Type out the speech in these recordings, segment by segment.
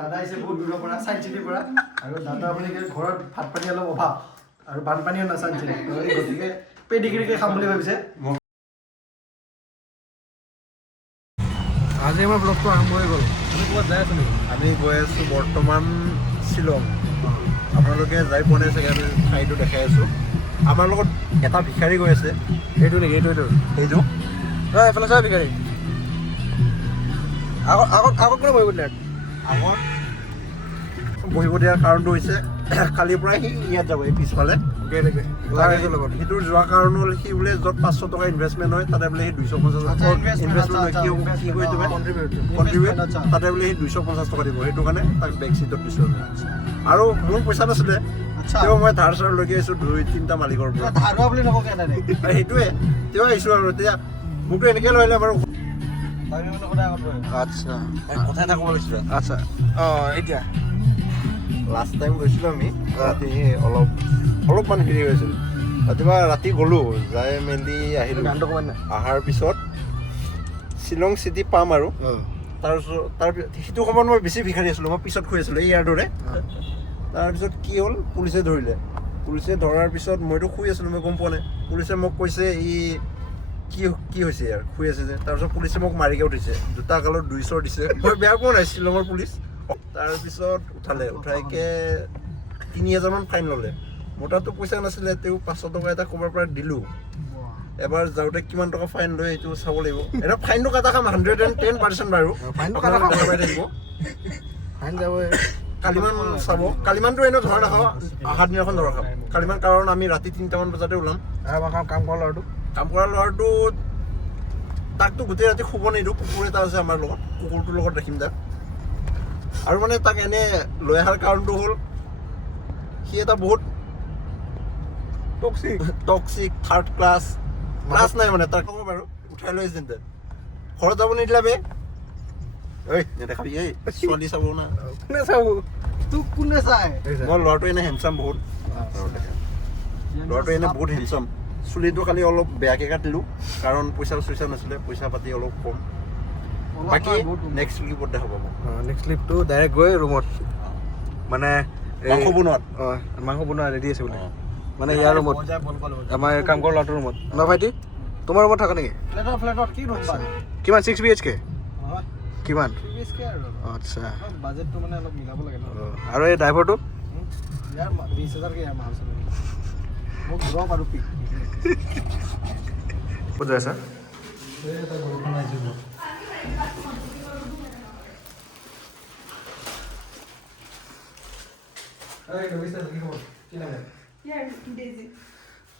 দাদা আহিছে বহুত দূৰৰ পৰা চাইনচিটিৰ পৰা আৰু দাদা আপুনি ঘৰত ভাত পানী অলপ অভাৱ আৰু বানপানীও নাচাইনচিটি গতিকে পেডিগ্ৰীকে খাম বুলি ভাবিছে আজি আমাৰ ব্লগটো আৰম্ভ হৈ গ'ল আমি ক'ৰবাত যাই আছো নেকি আমি গৈ আছোঁ বৰ্তমান শ্বিলং আপোনালোকে যাই পোৱা নাই চাগে আমি ঠাইটো দেখাই আছোঁ আমাৰ লগত এটা ভিখাৰী গৈ আছে এইটো নেকি এইটো সেইটো এইফালে চাই ভিখাৰী আগত কোনে বহিব দিলে আগত বহিব দিয়াৰ কাৰণটো হৈছে কালিৰ পৰাই সি ইয়াত যাব এই পিছফালে লগত সেইটোৰ যোৱা কাৰণ হ'ল সি বোলে য'ত 500 টকা ইনভেষ্টমেণ্ট হয় তাতে বোলে সি 250 ইনভেষ্টমেণ্ট কি কৰি দিব কণ্ট্ৰিবিউট তাতে বোলে সি 250 টকা দিব সেইটো কাৰণে তাক বেক চিটত দিছোঁ আমি আৰু মোৰ পইচা নাছিলে তেওঁ মই ধাৰ চাৰ লৈ আহিছোঁ 2-3টা মালিকৰ পৰা ধাৰুৱা বুলি নকওঁ সেইটোৱে তেওঁ আহিছোঁ আৰু এতিয়া মোকতো এনেকৈ লৈ আহিলে বাৰু আচ্ছা কথা এটা ক'ব লাগিছিলে আচ্ছা অঁ এতিয়া লাষ্ট টাইম গৈছিলোঁ আমি ৰাতি অলপমান হেৰি হৈছিল ৰাতিপুৱা ৰাতি গ'লোঁ যাই মেলি আহিলোঁ গানটো ক'ব নাই অহাৰ পিছত শ্বিলং চিটি পাম আৰু তাৰ সেইটো সময়ত মই বেছি ভিখাৰী আছিলোঁ মই পিছত শুই আছিলোঁ ইয়াৰ দৰে তাৰপিছত কি হ'ল পুলিচে ধৰিলে পুলিচে ধৰাৰ পিছত মইতো শুই আছিলোঁ মই গম পোৱা নাই পুলিচে মোক কৈছে কি হৈছে ইয়াৰ শুই আছে যে তাৰপিছত পুলিচে মোক মাৰিকে উঠিছে দুটা কালত 200 দিছে মই বেয়া পোৱা নাই শ্বিলঙৰ পুলিচ তাৰপিছত উঠাইকে 3000 মান ফাইন ল'লে মোৰ তাততো পইচা নাছিলে তেওঁ 500 টকা এটা ক'ৰবাৰ পৰা দিলোঁ এবাৰ যাওঁতে কিমান টকা ফাইন লয় সেইটো চাব লাগিব এটা ফাইনটো কাটা খাম 110% বাৰু ফাইনটো কাটা খাম থাকিব ফাইন যাবই কালিমান চাব কালিমানটো এনেও ধৰা নাখাওঁ অহা দিনাখন ধৰা খাম কালিমান কাৰণ আমি ৰাতি 3টামান বজাতে ওলাম কাম কৰা ল'ৰাটো কাম কৰা ল'ৰাটো তাকতো গোটেই ৰাতি শুব নিদিওঁ কুকুৰ এটা আছে আমাৰ লগত কুকুৰটোৰ লগত ৰাখিম তাক আৰু মানে তাক এনে লৈ অহাৰ কাৰণটো হ'ল সি এটা বহুত টক্সিক থাৰ্ড ক্লাছ নাই মানে তাক ক'ব বাৰু উঠাই লৈ আহিছে ঘৰত যাব নিদিলা বে ঐ নেদেখাবি এই ছোৱালী চাব না কোনে চাব তোক কোনে চাই মই ল'ৰাটো এনে হেণ্ডচাম বহুত ল'ৰাটো এনে বহুত হেণ্ডচাম চুলিটো খালি অলপ বেয়াকৈ কাটিলোঁ কাৰণ পইচা নাছিলে পইচা পাতি অলপ কম বাকী নেক্সট ক্লিপত দেখা পাব নেক্সট ক্লিপটো ডাইৰেক্ট গৈ ৰুমত মানে মাংস বনোৱা ৰেডি আছে বোলে মানে ইয়াৰ ৰুমত আমাৰ কাম কৰা ল'ৰাটোৰ ৰুমত ন ভাইটি তোমাৰ ৰুমত থাকা নেকি ফ্লেটত কি ৰুম কিমান 6 BHK কিমান আচ্ছা বাজেটটো মানে অলপ মিলাব লাগে আৰু এই ড্ৰাইভাৰটো ইয়াৰ 20000 কে ইয়াৰ মাল চলে মোক ড্ৰপ আৰু পিক ক'ত যায় স্যাৰ এটা বৰষুণ আহিছিল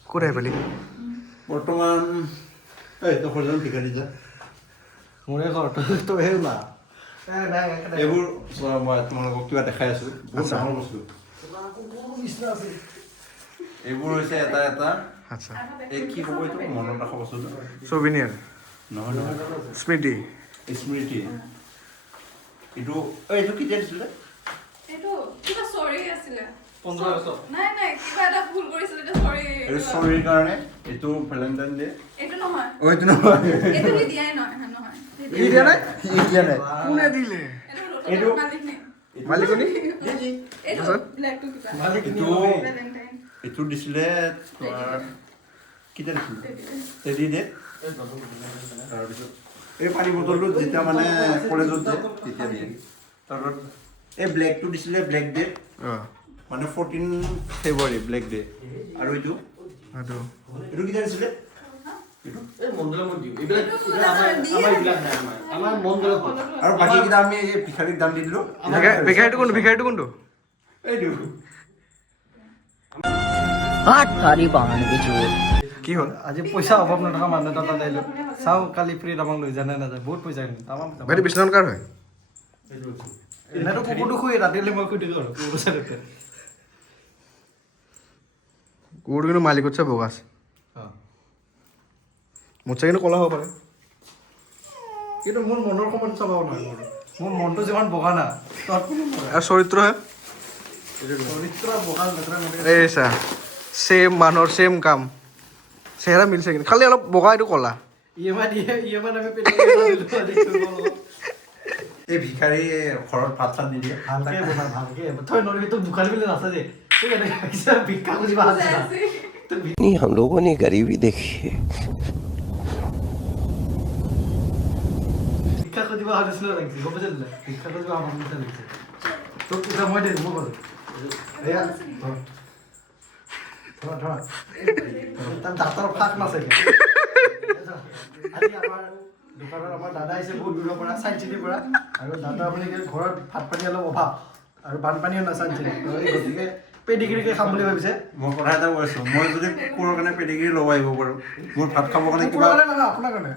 ক'ত আহি পালি বৰ্তমান তই ঘৰজন ভিখাৰী যা মোৰে ঘৰ তই হে না এইবোৰ মই তোমালোকক কিবা দেখাই আছোঁ বহুত ডাঙৰ বস্তু এইবোৰ হৈছে এটা আচ্ছা এই কি ক'ব এইটো মনত ৰখা বস্তুটো ছবিনিয়াৰ নহয় স্মৃতি স্মৃতি এইটো কেতিয়া দিছিলে এইটো কিবা সৰি আছিলে 15 বছৰ নাই কিবা এটা ভুল কৰিছিল এটা সৰি এইটো চৰিৰ কাৰণে এইটো ভেলেণ্টাইন ডে এইটো নহয় এইটো নহয় এইটো দিয়াই নহয় ই দিয়া নাই দিয়া নাই কোনে দিলে এইটো মালিকনি এইটো ব্লেকটো কিবা ভেলেন্টাইন এইটো দিছিলে তোমাৰ কেতিয়া দিছিলে তেদি ডে তাৰপিছত এই পানী বটলটো যেতিয়া মানে কলেজত যায় তেতিয়া দিয়ে তাৰপিছত এই ব্লেকটো দিছিলে ব্লেক ডে মানে 14 ফেব্ৰুৱাৰী ব্লেক ডে আৰু এইটো কেতিয়া দিছিলে আৰু বাকীকেইটা আমি এই ভিখাৰীক দাম দি দিলোঁ ভিখাৰীটো কোনটো এইটো কি হ'ল আজি পইচা অভাৱ নথকা মানুহ এটা তাত আহিলোঁ চাওঁ কালি ফ্ৰীত আমাক লৈ যায় নে নাযায় বহুত পইচা কিনি বাইদেউ বিশ্বনাথ কাৰ হয় এনেতো কুকুৰটো শুই ৰাতিলৈ মই শুই দিলোঁ আৰু কুকুৰটো চাইডতে কুকুৰটো কিন্তু মালিকত চাই বগা আছে মোৰ চাই কিন্তু ক'লা হ'ব পাৰে কিন্তু মোৰ মনৰ সময়ত চাবাও নহয় মোৰ মনটো যিমান বগা না তাত আৰু চৰিত্ৰহে চৰিত্ৰ বগা লেতেৰা এই চা সেম মানুহৰ সেম কাম চেহেৰা মিলছে কিন্তু খালি অলপ বগা এইটো ক'লা EMI আমি এই ভিখাৰী ঘৰত ভাত চাত নিদিয়ে ভালকে বনা ভালকে তই নলবি তোক দোকান বিলে নাছে যে তই কেনেকে ভিক্ষা খুজিব আহিছিলা नहीं हम लोगों ने गरीबी देखी है ভিক্ষা খুজিব আহিছিল লাগিছে গম পাইছিস না ভিক্ষা খুজিব আমাৰ নিচিনা লাগিছে তোক কিবা মই দে মই কৰো এয়া ধৰা তাৰ দাঁতৰ ফাক নাছিলে আজি আমাৰ দোকানত আমাৰ দাদা আহিছে বহুত দূৰৰ পৰা চাইচিটিৰ পৰা আৰু দাদা আপুনি ঘৰত ভাত পানী অলপ অভাৱ আৰু বানপানীও নাচাইছিলে গতিকে পেডিগ্ৰীকে খাম বুলি ভাবিছে মই কথা এটা কৈছোঁ মই যদি কুকুৰৰ কাৰণে পেডিগ্ৰী ল'ব আহিব পাৰোঁ মোৰ ভাত খাবৰ কাৰণে কিবা নহয় আপোনাৰ কাৰণে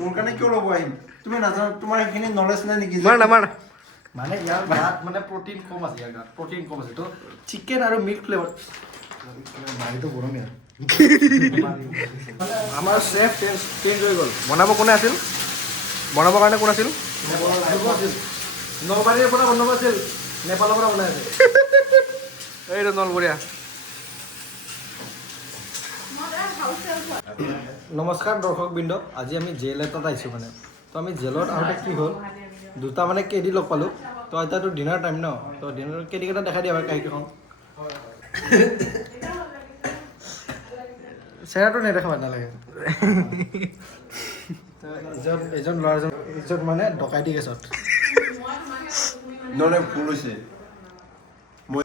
মোৰ কাৰণে কিয় ল'ব আহিম তুমি নাজানো তোমাৰ সেইখিনি নলেজ নাই নেকি মাৰ মানে ইয়াৰ গাত মানে প্ৰটিন কম আছে ইয়াৰ গাত প্ৰটিন কম আছে তো চিকেন আৰু মিল্ক ফ্লেভাৰ মাৰিটো গৰম ইয়াৰ আমাৰ চেফ চেঞ্জ হৈ গ'ল বনাব কোনে আছিল বনাবৰ কাৰণে কোন আছিল নলবাৰীৰ পৰা বনাব আছিল নেপালৰ পৰা বনাই আছে এইটো নলবৰীয়া নমস্কাৰ দৰ্শকবৃন্দ আজি আমি জেল এটাত আহিছোঁ মানে তো আমি জেলত আহোঁতে কি হ'ল দুটা মানে কেদি লগ পালোঁ তো এতিয়াতো ডিনাৰ টাইম ন তো ডিনাৰ কেদিকেইটা দেখাই দিয়া হয় কাহিনীখন চেহেৰাটো নেদেখাব নালাগে এজন ল'ৰাজন এজন মানে ডকাইতি কেছত নহ'লে ভুল হৈছে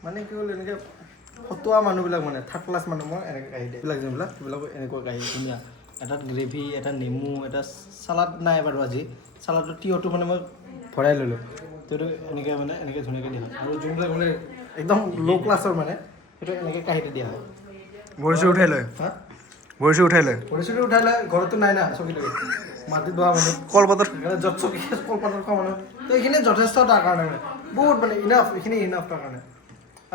মানে কি হ'ল এনেকৈ ফটোৱা মানুহবিলাক মানে থাৰ্ড ক্লাছ মানুহ মই এনেকৈ কাঢ়ি দিয়ে এইবিলাক যোনবিলাক সেইবিলাকো এনেকুৱা কাঢ়ি ধুনীয়া এটাত গ্ৰেভি এটা নেমু এটা চালাড নাই বাৰু আজি চালাডটো তিয়হটো মানে মই ভৰাই ল'লোঁ সেইটো এনেকৈ মানে এনেকৈ ধুনীয়াকৈ দিয়া হয় আৰু যোনবিলাক মানে একদম ল' ক্লাছৰ মানে সেইটো এনেকৈ কাঢ়িতে দিয়া হয় ভৰি উঠাই লয় হা ভৰি উঠাই লয় পৰিস্থিতি উঠাই লৈ ঘৰততো নাই না চকীটো মাটিত বহা মানুহ কলপাতত সেইকাৰণে য'ত চকী কলপাতত খোৱা মানুহ তো এইখিনি যথেষ্ট তাৰ কাৰণে মানে বহুত মানে ইনাফ এইখিনি ইনাফ তাৰ কাৰণে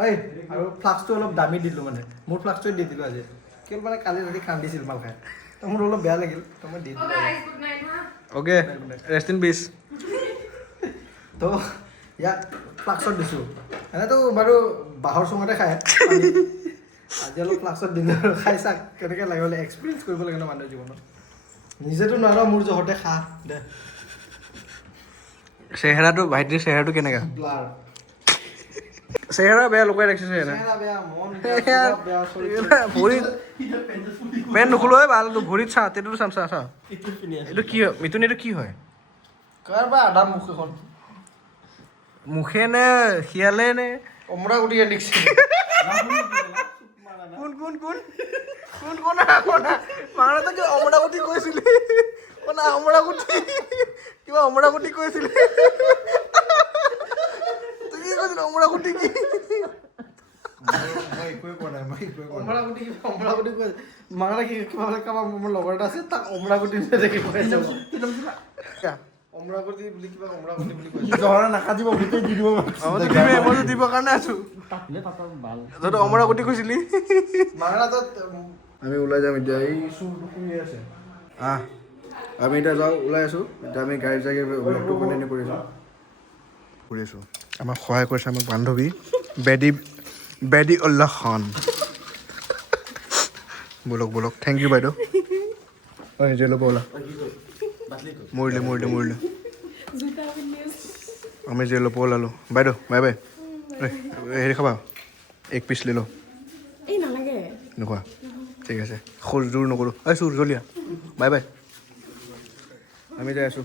এই আৰু ফ্লাক্সটো অলপ দামী দিলোঁ মানে মোৰ ফ্লাক্সটোৱে দি দিলোঁ আজি কেৱল মানে কালি ৰাতি কান্দিছিল মাল খাই তো মোৰ অলপ বেয়া লাগিল তো মই দি দিলোঁ অ'কে ৰেষ্ট ইন পিচ তো ইয়াক ফ্লাক্সত দিছোঁ এনেতো বাৰু বাঁহৰ চুঙতে খায় আজি অলপ ফ্লাক্সত দিলোঁ আৰু খাই চাক কেনেকৈ লাগে বোলে এক্সপিৰিয়েঞ্চ কৰিব লাগে ন মানুহৰ জীৱনত নিজেতো নোৱাৰো মোৰ জহতে খা দে চেহেৰাটো ভাইটিৰ চেহেৰাটো কেনেকা ব্লাৰ চেহেৰা বেয়া লুকাই ৰাখিছে চেহেৰা চেহেৰা বেয়া মন বেয়া বেয়া চৰিত্ৰ ভৰিত পেণ্ট নোখোলোৱে ভাল তোৰ ভৰিত চা তেটো চাম চা চা এইটো কি হয় মিথুন এইটো কি হয় কাৰোবাৰ আধা মুখ এখন মুখে নে শিয়ালে নে অমৰা গুটিয়ে লিখছে কোন কোন কোন কোন কোনা কোনা মাৰাটো কিবা অমৰাগুটি কৈছিলি কোনা অমৰাগুটি কিবা অমৰাগুটি কৈছিলি তুই কি কৈছিলি অমৰাগুটি কি মই একোৱে কোৱা নাই মই একোৱে কোৱা নাই অমৰা গুটি কিবা অমৰা গুটি কৈ মাৰা কি কিবা কাৰোবাৰ মোৰ লগৰ এটা আছে তাক অমৰা গুটি দেখি কৈ আছে অমৰা গুটি বুলি কিবা অমৰা গুটি বুলি কৈছে জহৰা নাকাটিব গোটেই দি দিব মইতো দিবৰ কাৰণে আছো তইতো অমৰাগুটি কৈছিলি মাৰা তাত আমি ওলাই যাম এতিয়া এই চুৰটো শুই আছে আমি এতিয়া যাওঁ ওলাই আছোঁ এতিয়া আমি গাড়ী চাগে ব্লগটো কণ্টিনিউ কৰি আছোঁ আমাক সহায় কৰিছে আমাক বান্ধৱী বেডি উল্লাহ খান বলক থেংক ইউ বাইদেউ ঐ জেলৰ পৰা ওলা মৰিলে আমি জেলৰ পৰা ওলালোঁ বাইদেউ বাই বাই হেৰি খাবা এক পিচ লৈ লওঁ এই নালাগে নোখোৱা ঠিক আছে খোজ জোৰ নকৰোঁ এই চুৰ জলিয়া বাই বাই আমি যাই আছোঁ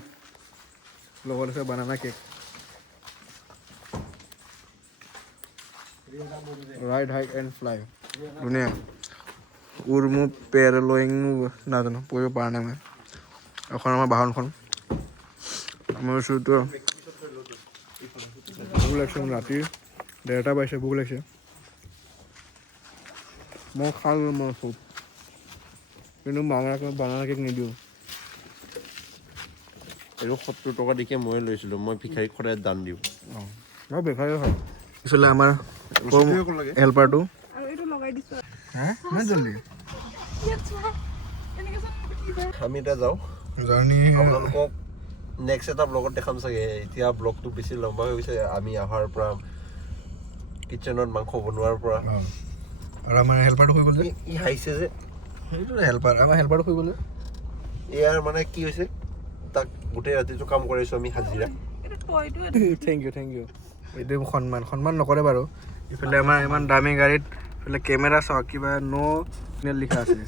লগত আছে banana cake ride hike and fly ধুনীয়া উৰ্মু পেৰলয়িং নাজানো পঢ়িব পৰা নাই মই এখন আমাৰ বাহনখন আমি ওচৰতো ভোক লাগিছে ৰাতি 1:30 বাজিছে ভোক লাগিছে মই খালোঁ মই চব কিন্তু বানানা কেক নিদিওঁ এইটো 70 টকা দিকে মই লৈছিলোঁ মই ভিখাৰীক সদায় দান দিওঁ অঁ মই বেফাৰী হয় পিছলৈ আমাৰ হেল্পাৰটো আৰু এইটো লগাই দিছোঁ হা ইমান জল্দি আমি এতিয়া যাওঁ জাৰ্ণি আপোনালোকক নেক্সট এটা ব্লগত দেখাম চাগে এতিয়া ব্লগটো বেছি লম্বা হৈ গৈছে আমি অহাৰ পৰা কিটচেনত মাংস বনোৱাৰ পৰা আৰু আমাৰ হেল্পাৰটো হৈ গ'ল যে ই হাঁহিছে যে সেইটো হেল্পাৰ আমাৰ হেল্পাৰটো হৈ গ'ল যে ইয়াৰ মানে কি হৈছে তাক গোটেই ৰাতিটো কাম কৰাইছোঁ আমি হাজিৰা থেংক ইউ এইটো সন্মান নকৰে বাৰু ইফালে আমাৰ ইমান দামী গাড়ীত ইফালে কেমেৰা চাওক কিবা ন' লিখা আছে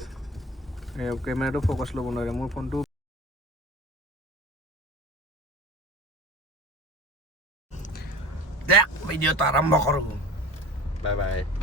কেমেৰাটো ফ'কাছ ল'ব নোৱাৰে মোৰ ফোনটো ভিডিঅ'টো আৰম্ভ কৰোঁ বাই বাই